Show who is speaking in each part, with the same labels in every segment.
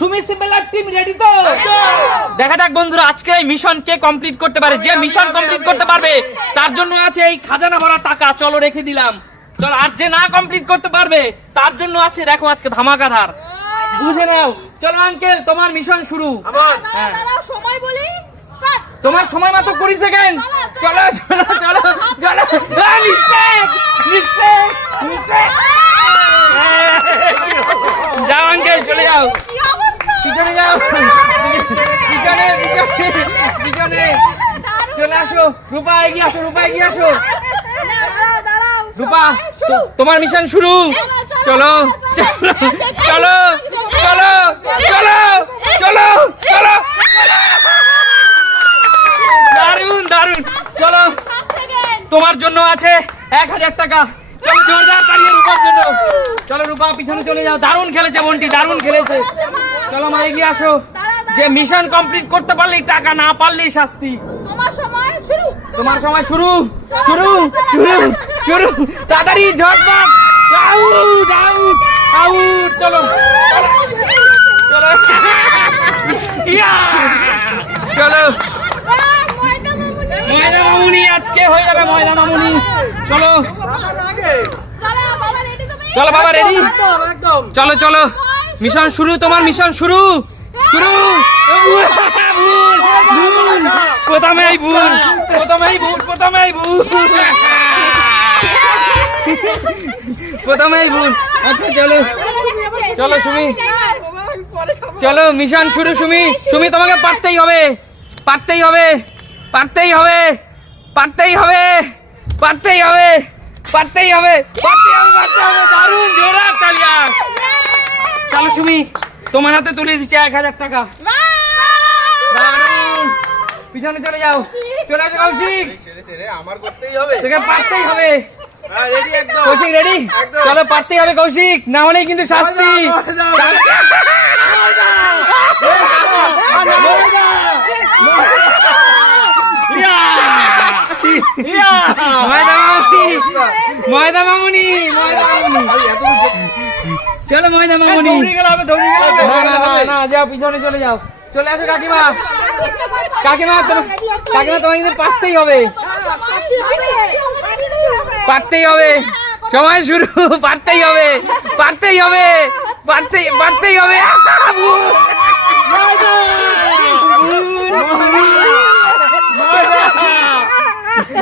Speaker 1: Sumi সিম্বেলার team ready তো দেখা যাক বন্ধুরা আজকে এই মিশন কে কমপ্লিট করতে পারে যে মিশন কমপ্লিট করতে পারবে তার জন্য আছে এই খাজানা ভরা টাকা চলো রেখে দিলাম চলো আর যে না কমপ্লিট করতে পারবে তার জন্য আছে দেখো আজকে ধামাকা ধার বুঝে নাও চলো আঙ্কেল তোমার মিশন শুরু সময় তোমার সময় মতো কুড়ি সেকেন্ড চলো চলো চলো চলো মিস্টেক যাও আঙ্কেল চলে যাও পিছনে পিছনে পিছনে চলে আসো রূপা এগিয়ে আসো রূপা এগিয়ে আসো রূপা তোমার মিশন শুরু চলো চলো চলো চলো চলো চলো দারুন দারুন চলো তোমার জন্য আছে এক হাজার টাকা চলো জোরদার তাড়িয়ে রূপার জন্য চলো রূপা পিছনে চলে যাও দারুণ খেলেছে বন্টি দারুণ খেলেছে চলো মারে গিয়ে আসো যে মিশন কমপ্লিট করতে পারলি টাকা না পারলি শাস্তি
Speaker 2: তোমার সময় শুরু
Speaker 1: তোমার সময় শুরু শুরু শুরু শুরু তাড়াতাড়ি ঝটপট যাও যাও আজকে হয়ে যাবে ময়দা মামুনি চলো চলো বাবা রেডি চলো চলো মিশন শুরু তোমার মিশন শুরু শুরু প্রথমেই ভুল প্রথমে ভুল ভুল ভুল আচ্ছা চলো চলো সুমি চলো মিশন শুরু সুমি সুমি তোমাকে পারতেই হবে পারতেই হবে পারতেই হবে পারতেই হবে পারতেই হবে পারতেই হবে পারতেই হবে পারতে হবে দারুণ জোরা তালিয়া চলো সুমি তোমার হাতে তুলে দিচ্ছি এক হাজার টাকা পিছনে চলে যাও চলে আসো কৌশিক
Speaker 3: আমার করতেই হবে
Speaker 1: তোকে পারতেই হবে কৌশিক রেডি চলো পারতেই হবে কৌশিক না হলেই কিন্তু শাস্তি ময়দা মামুনি ময়দা মামুনি ময়দা মামুনি চলো ময়দা মামুনি না যাও পিছনে চলে যাও চলে আসো কাকিমা কাকিমা তোমার কাকিমা তোমাকে কিন্তু পারতেই হবে পারতেই হবে সময় শুরু পারতেই হবে পারতেই হবে পারতেই পারতেই হবে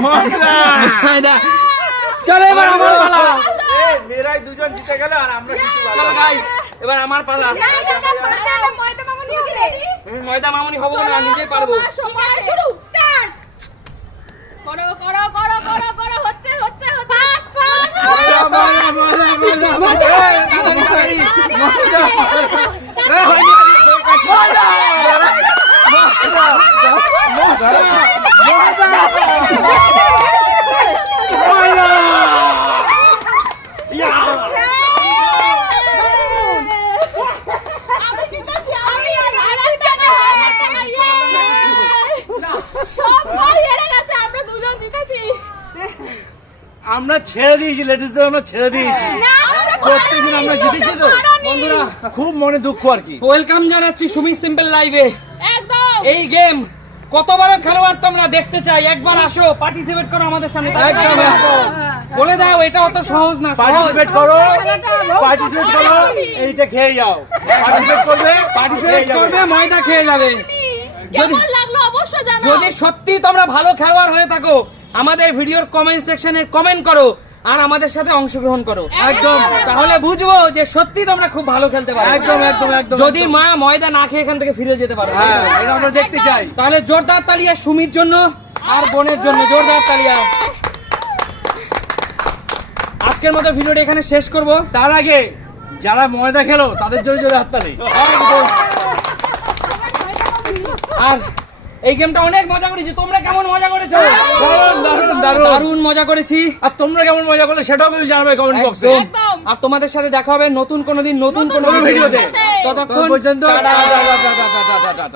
Speaker 1: চলে এবার আমার পালা
Speaker 3: মেয়েরাই দুজন জিতে গেলে আর আমরা চলো গাইস
Speaker 1: এবার আমার পালা আমি
Speaker 3: ময়দা মামুনি হব না নিজে পারবো
Speaker 2: শুরু স্টার্ট করো করো করো করো করো হচ্ছে হচ্ছে হচ্ছে ফাস্ট ফাস্ট
Speaker 1: ময়দা ময়দা ময়দা ময়দা ময়দা ময়দা ময়দা ময়দা ময়দা আমরা ছেড়ে দিয়েছি লেডিসদের আমরা ছেড়ে দিয়েছি প্রত্যেকদিন আমরা জিতেছি তো বন্ধুরা খুব মনে দুঃখ আর কি ওয়েলকাম জানাচ্ছি সুমি সিম্পল লাইভে এই গেম কতবার খেলোয়াড় তোমরা দেখতে চাই একবার আসো পার্টিসিপেট করো আমাদের সামনে বলে দাও এটা অত সহজ
Speaker 3: না পার্টিসিপেট করো পার্টিসিপেট করো এইটা খেয়ে যাও পার্টিসিপেট করবে
Speaker 1: পার্টিসিপেট করবে ময়দা খেয়ে যাবে যদি সত্যি তোমরা ভালো খেলোয়াড় হয়ে থাকো আমাদের ভিডিওর কমেন্ট সেকশনে কমেন্ট করো আর আমাদের সাথে অংশগ্রহণ করো একদম তাহলে বুঝবো যে সত্যি তোমরা খুব ভালো খেলতে
Speaker 3: পারো একদম একদম একদম
Speaker 1: যদি মা ময়দা না খেয়ে এখান থেকে ফিরে যেতে পারো
Speaker 3: হ্যাঁ এটা আমরা দেখতে চাই
Speaker 1: তাহলে জোরদার তালিয়া সুমির জন্য আর বোনের জন্য জোরদার তালিয়া আজকের মতো ভিডিওটা এখানে শেষ করব
Speaker 3: তার আগে যারা ময়দা খেলো তাদের জন্য জোরে হাততালি একদম
Speaker 1: আর এই গেমটা অনেক মজা করেছি তোমরা কেমন মজা করেছো হ্যাঁ, দারুণ দারুণ দারুণ মজা করেছি আর তোমরা কেমন মজা করলে সেটাও কিন্তু জানাবে কমেন্ট বক্সে আর তোমাদের সাথে দেখা হবে নতুন কোনো দিন নতুন কোনো ভিডিওতে ততক্ষণ পর্যন্ত